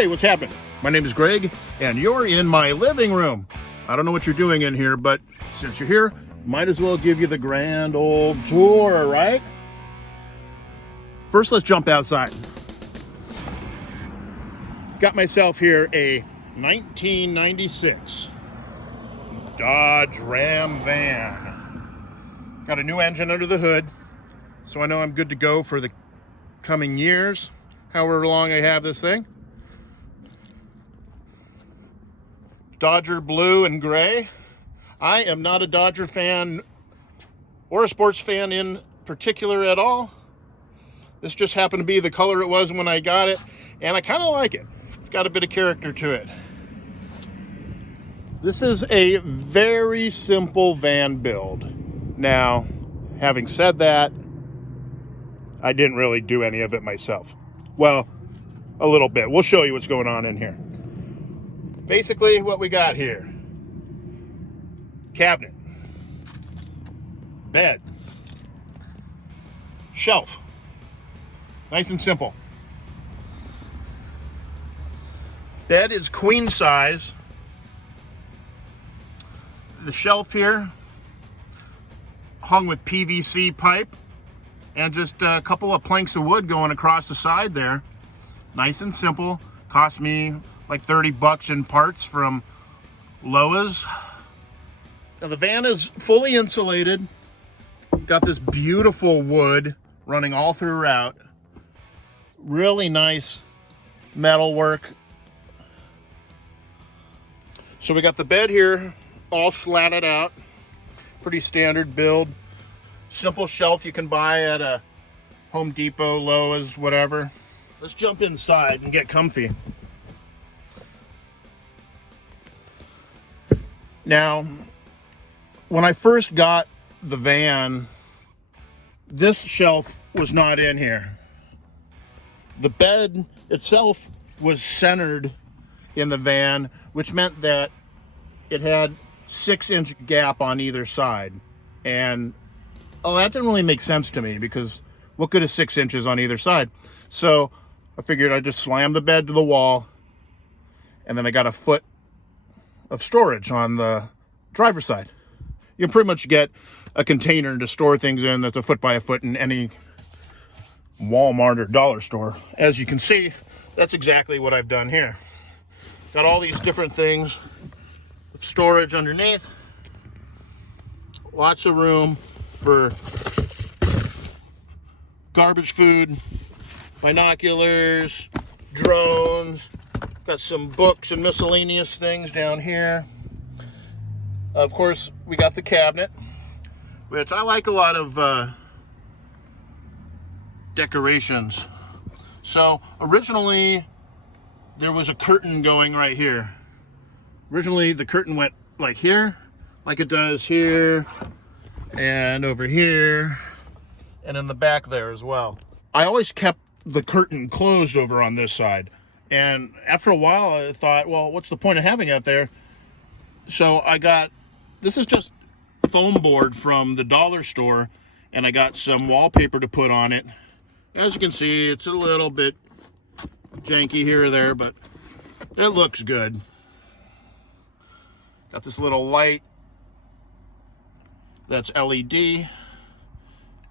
Hey, what's happening? My name is Greg, and you're in my living room. I don't know what you're doing in here, but since you're here, might as well give you the grand old tour, right? First, let's jump outside. Got myself here a 1996 Dodge Ram van. Got a new engine under the hood, so I know I'm good to go for the coming years, however long I have this thing. Dodger blue and gray. I am not a Dodger fan or a sports fan in particular at all. This just happened to be the color it was when I got it, and I kind of like it. It's got a bit of character to it. This is a very simple van build. Now, having said that, I didn't really do any of it myself. Well, a little bit. We'll show you what's going on in here. Basically, what we got here: cabinet, bed, shelf. Nice and simple. Bed is queen size. The shelf here hung with PVC pipe and just a couple of planks of wood going across the side there. Nice and simple. Cost me like 30 bucks in parts from Lowe's. Now the van is fully insulated. Got this beautiful wood running all throughout. Really nice metal work. So we got the bed here all slatted out. Pretty standard build. Simple shelf you can buy at a Home Depot, Lowe's, whatever. Let's jump inside and get comfy. Now, when I first got the van, this shelf was not in here. The bed itself was centered in the van, which meant that it had 6-inch gap on either side. And that didn't really make sense to me, because what good is 6 inches on either side? So I figured I'd just slam the bed to the wall, and then I got a foot of storage on the driver's side. You can pretty much get a container to store things in that's a foot by a foot in any Walmart or dollar store. As you can see, that's exactly what I've done here. Got all these different things with storage underneath. Lots of room for garbage food, binoculars, drones. Got some books and miscellaneous things down here. Of course, we got the cabinet, which I like a lot of decorations. So originally there was a curtain going right here. Originally the curtain went like here, like it does here and over here and in the back there as well. I always kept the curtain closed over on this side. And after a while, I thought, well, what's the point of having it there? So I got, this is just foam board from the dollar store, and I got some wallpaper to put on it. As you can see, it's a little bit janky here or there, but it looks good. Got this little light that's LED.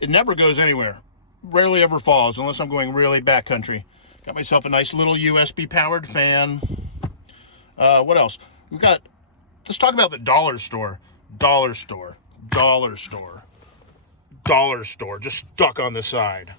It never goes anywhere. Rarely ever falls, unless I'm going really backcountry. Got myself a nice little USB powered fan. What else? We got, let's talk about the dollar store. Dollar store, dollar store, dollar store, just stuck on the side.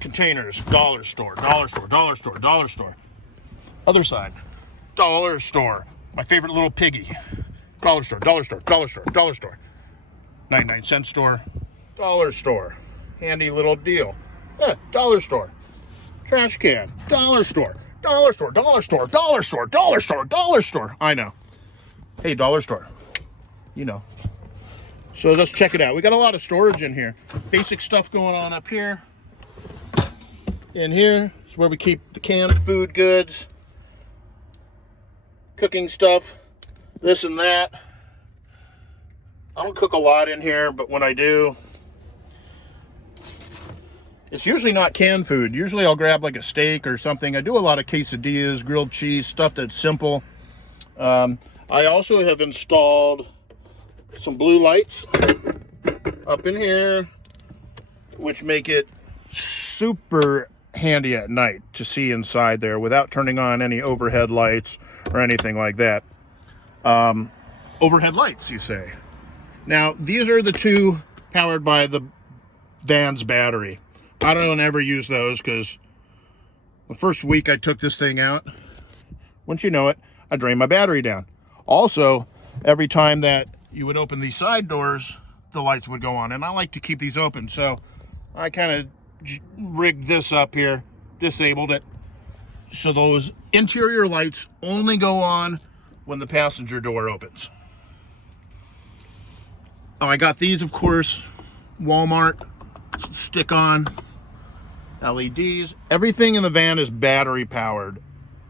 Containers, dollar store, dollar store, dollar store, dollar store. Other side, dollar store. My favorite little piggy. Dollar store, dollar store, dollar store, dollar store. 99-cent store, dollar store. Handy little deal. Dollar store. Trash can, dollar store, dollar store, dollar store, dollar store, dollar store, dollar store. I know. Hey, dollar store. You know. So let's check it out. We got a lot of storage in here. Basic stuff going on up here. In here is where we keep the canned food goods, cooking stuff, this and that. I don't cook a lot in here, but when I do, It's usually not canned food. Usually I'll grab like a steak or something. I do a lot of quesadillas, grilled cheese, stuff that's simple. I also have installed some blue lights up in here, which make it super handy at night to see inside there without turning on any overhead lights or anything like that. Overhead lights, you say. Now, these are the two powered by the van's battery. I don't ever use those because the first week I took this thing out, once you know it, I drained my battery down. Also, every time that you would open these side doors, the lights would go on, and I like to keep these open, so I kind of rigged this up here, disabled it, so those interior lights only go on when the passenger door opens. Oh, I got these, of course, Walmart, stick-on LEDs. Everything in the van is battery powered,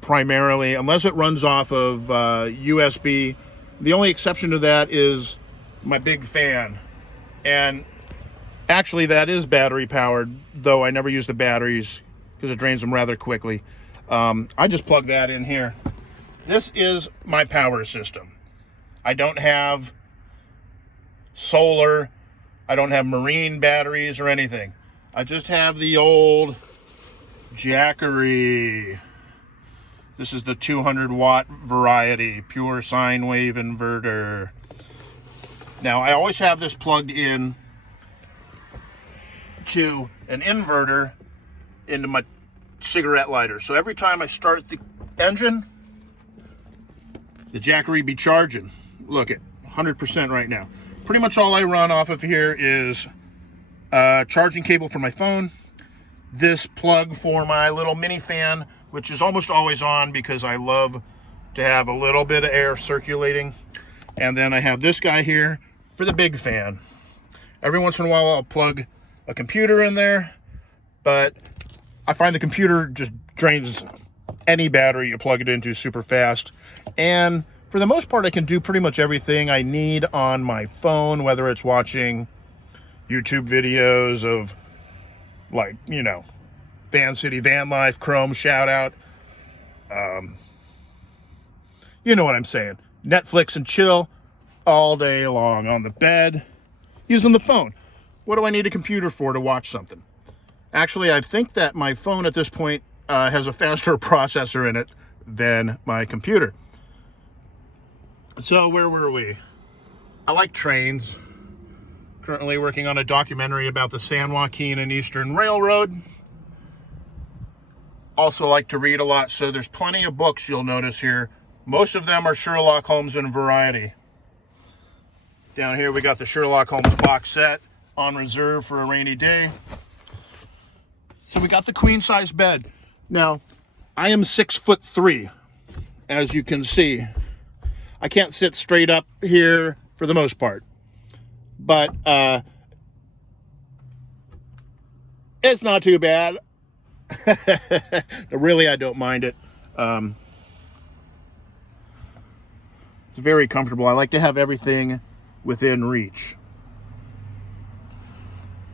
primarily, unless it runs off of USB. The only exception to that is my big fan. And actually, that is battery powered, though I never use the batteries because it drains them rather quickly. I just plug that in here. This is my power system. I don't have solar. I don't have marine batteries or anything. I just have the old Jackery. This is the 200 watt variety, pure sine wave inverter. Now, I always have this plugged in to an inverter into my cigarette lighter. So every time I start the engine, the Jackery be charging. Look at 100% right now. Pretty much all I run off of here is a charging cable for my phone, this plug for my little mini fan, which is almost always on because I love to have a little bit of air circulating. And then I have this guy here for the big fan. Every once in a while I'll plug a computer in there, but I find the computer just drains any battery you plug it into super fast. And for the most part, I can do pretty much everything I need on my phone, whether it's watching YouTube videos of, like, you know, Van City, Van Life, Chrome, shout out. You know what I'm saying. Netflix and chill all day long on the bed using the phone. What do I need a computer for to watch something? Actually, I think that my phone at this point has a faster processor in it than my computer. So where were we? I like trains. Currently working on a documentary about the San Joaquin and Eastern Railroad. Also like to read a lot, so there's plenty of books you'll notice here. Most of them are Sherlock Holmes and variety. Down here we got the Sherlock Holmes box set on reserve for a rainy day. So we got the queen size bed. Now, I am 6'3", as you can see. I can't sit straight up here for the most part. But it's not too bad. Really, I don't mind it. It's very comfortable. I like to have everything within reach.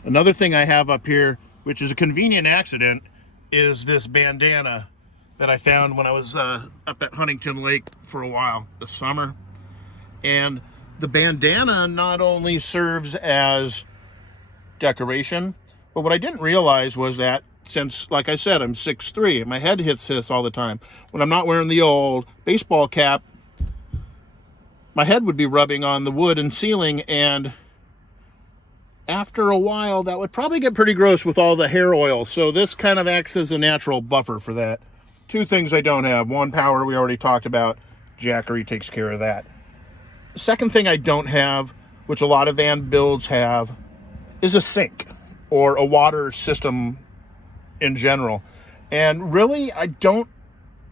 Another thing I have up here, which is a convenient accident, is this bandana that I found when I was up at Huntington Lake for a while this summer. And the bandana not only serves as decoration, but what I didn't realize was that since, like I said, I'm 6'3", my head hits this all the time. When I'm not wearing the old baseball cap, my head would be rubbing on the wood and ceiling, and after a while, that would probably get pretty gross with all the hair oil. So this kind of acts as a natural buffer for that. Two things I don't have. One, power, we already talked about. Jackery takes care of that. The second thing I don't have, which a lot of van builds have, is a sink or a water system in general. And really, I don't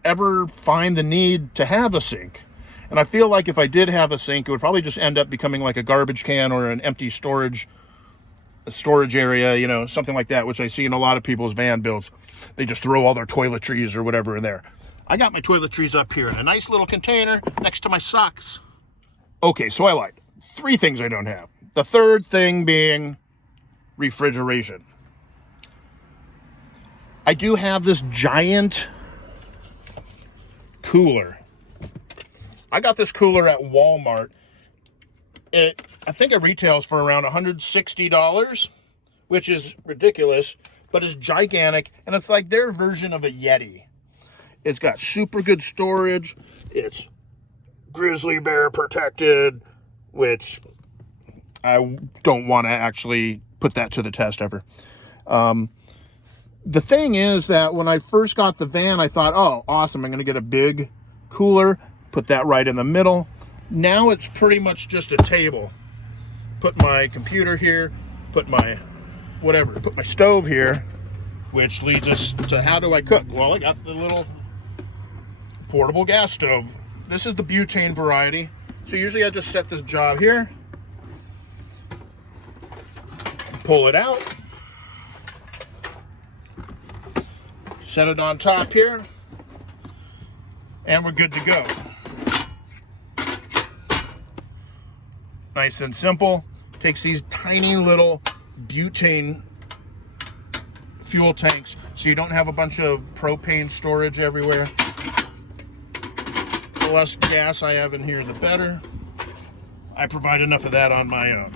ever find the need to have a sink. And I feel like if I did have a sink, it would probably just end up becoming like a garbage can or an empty storage area, you know, something like that, which I see in a lot of people's van builds. They just throw all their toiletries or whatever in there. I got my toiletries up here in a nice little container next to my socks. Okay, so I lied. 3 things I don't have. The third thing being refrigeration. I do have this giant cooler. I got this cooler at Walmart. I think it retails for around $160, which is ridiculous, but it's gigantic, and it's like their version of a Yeti. It's got super good storage. It's grizzly bear protected, which I don't want to actually put that to the test ever. The thing is that when I first got the van, I thought, oh, awesome, I'm going to get a big cooler, put that right in the middle. Now it's pretty much just a table. Put my computer here, put my stove here, which leads us to how do I cook? Well, I got the little portable gas stove. This is the butane variety. So usually I just set this job here, pull it out, set it on top here, and we're good to go. Nice and simple. Takes these tiny little butane fuel tanks so you don't have a bunch of propane storage everywhere. The less gas I have in here, the better. I provide enough of that on my own.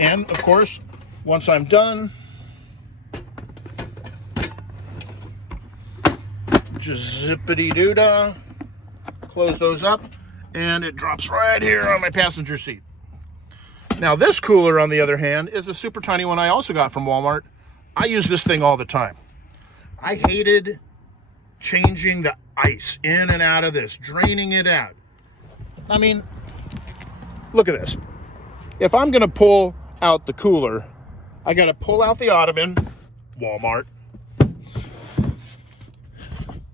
And of course, once I'm done, just zippity-doo-dah, close those up, and it drops right here on my passenger seat. Now this cooler, on the other hand, is a super tiny one I also got from Walmart. I use this thing all the time. I hated changing the ice in and out of this, draining it out. I mean, look at this. If I'm gonna pull out the cooler, I gotta pull out the ottoman, Walmart,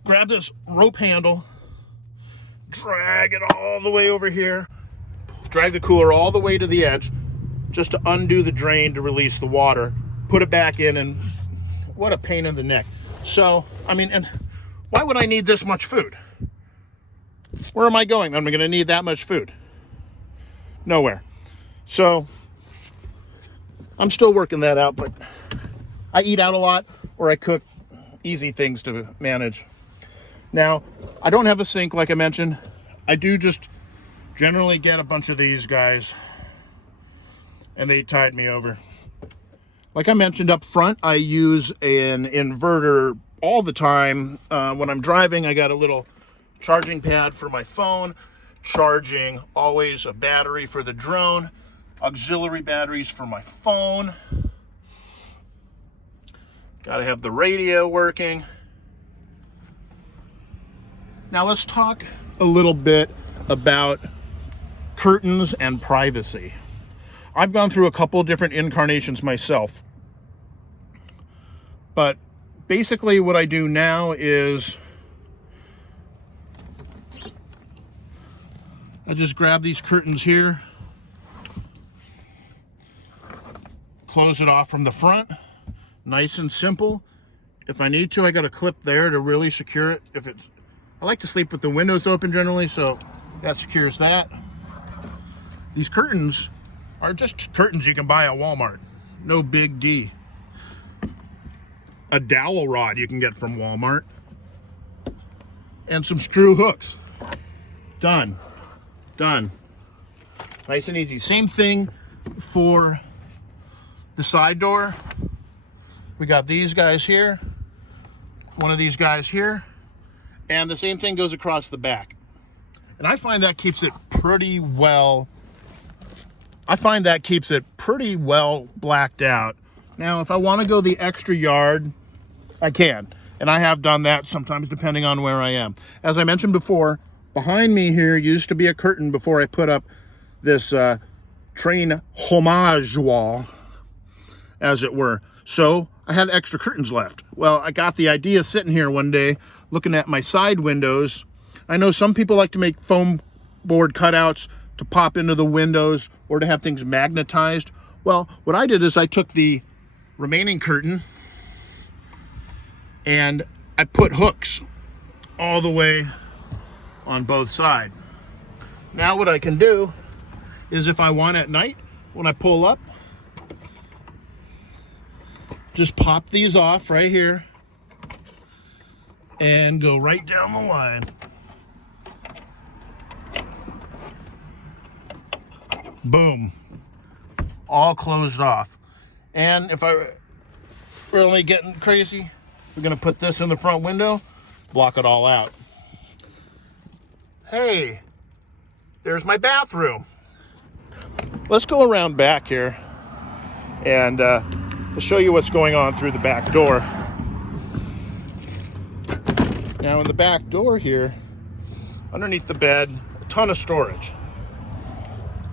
grab this rope handle, drag it all the way over here, drag the cooler all the way to the edge, just to undo the drain to release the water, put it back in, and what a pain in the neck. So, I mean, and why would I need this much food? Where am I going? Am I gonna need that much food? Nowhere. So, I'm still working that out, but I eat out a lot, or I cook easy things to manage. Now, I don't have a sink like I mentioned. I do just generally get a bunch of these guys, and they tide me over. Like I mentioned up front, I use an inverter all the time. When I'm driving, I got a little charging pad for my phone, charging always a battery for the drone, auxiliary batteries for my phone. Gotta have the radio working. Now let's talk a little bit about curtains and privacy. I've gone through a couple different incarnations myself, but basically what I do now is I just grab these curtains here, close it off from the front, nice and simple. If I need to, I got a clip there to really secure it. I like to sleep with the windows open generally, so that secures that. These curtains are just curtains you can buy at Walmart. No big D. A dowel rod you can get from Walmart. And some screw hooks. Done. Done. Nice and easy. Same thing for the side door. We got these guys here. One of these guys here. And the same thing goes across the back. And I find that keeps it pretty well blacked out. Now, if I want to go the extra yard, I can. And I have done that sometimes depending on where I am. As I mentioned before, behind me here used to be a curtain before I put up this train homage wall, as it were. So I had extra curtains left. Well, I got the idea sitting here one day looking at my side windows. I know some people like to make foam board cutouts to pop into the windows or to have things magnetized. Well, what I did is I took the remaining curtain and I put hooks all the way on both sides. Now what I can do is if I want at night, when I pull up, Just pop these off right here and go right down the line. Boom. All closed off. And if I really getting crazy, we're gonna put this in the front window, block it all out. Hey, there's my bathroom. Let's go around back here and I'll show you what's going on through the back door. Now in the back door here, underneath the bed, a ton of storage.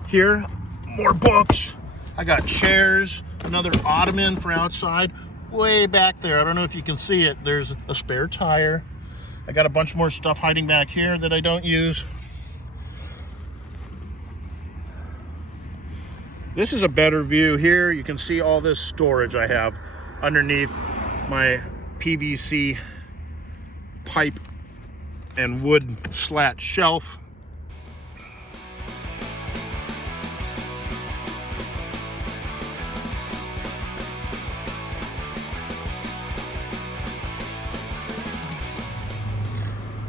Here, more books. I got chairs, another ottoman for outside. Way back there, I don't know if you can see it, there's a spare tire. I got a bunch more stuff hiding back here that I don't use. This is a better view here. You can see all this storage I have underneath my PVC pipe and wood slat shelf.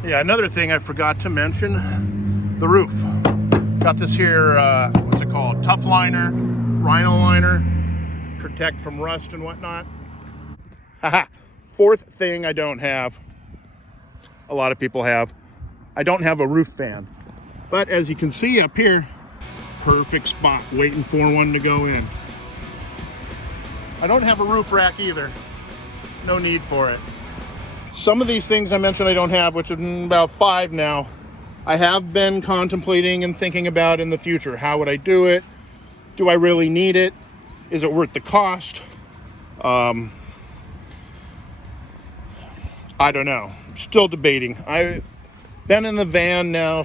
Yeah, another thing I forgot to mention, the roof. Got this here, what's it called? Tough liner, rhino liner, protect from rust and whatnot. Haha, fourth thing I don't have, a lot of people have, I don't have a roof fan. But as you can see up here, perfect spot, waiting for one to go in. I don't have a roof rack either, no need for it. Some of these things I mentioned I don't have, which is about 5 now, I have been contemplating and thinking about in the future. How would I do it? Do I really need it? Is it worth the cost? I don't know. Still debating. I've been in the van now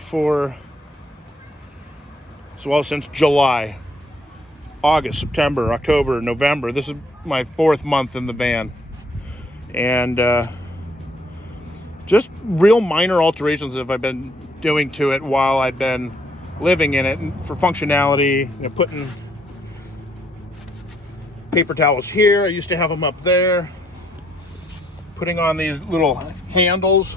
since July, August, September, October, November. This is my 4th month in the van. And just real minor alterations have I been doing to it while I've been living in it. And for functionality, putting paper towels here. I used to have them up there. Putting on these little handles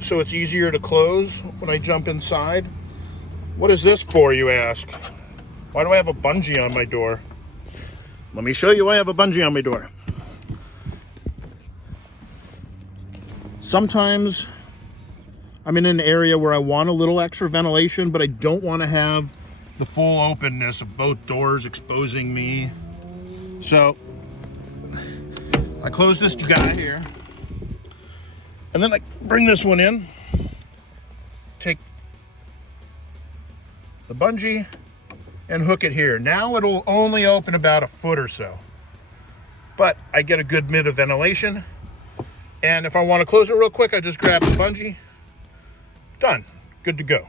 so it's easier to close when I jump inside. What is this for, you ask? Why do I have a bungee on my door? Let me show you why I have a bungee on my door. Sometimes I'm in an area where I want a little extra ventilation, but I don't want to have the full openness of both doors exposing me. So I close this guy here, and then I bring this one in, take the bungee and hook it here. Now it'll only open about a foot or so, but I get a good bit of ventilation. And if I want to close it real quick, I just grab the bungee. Done. Good to go.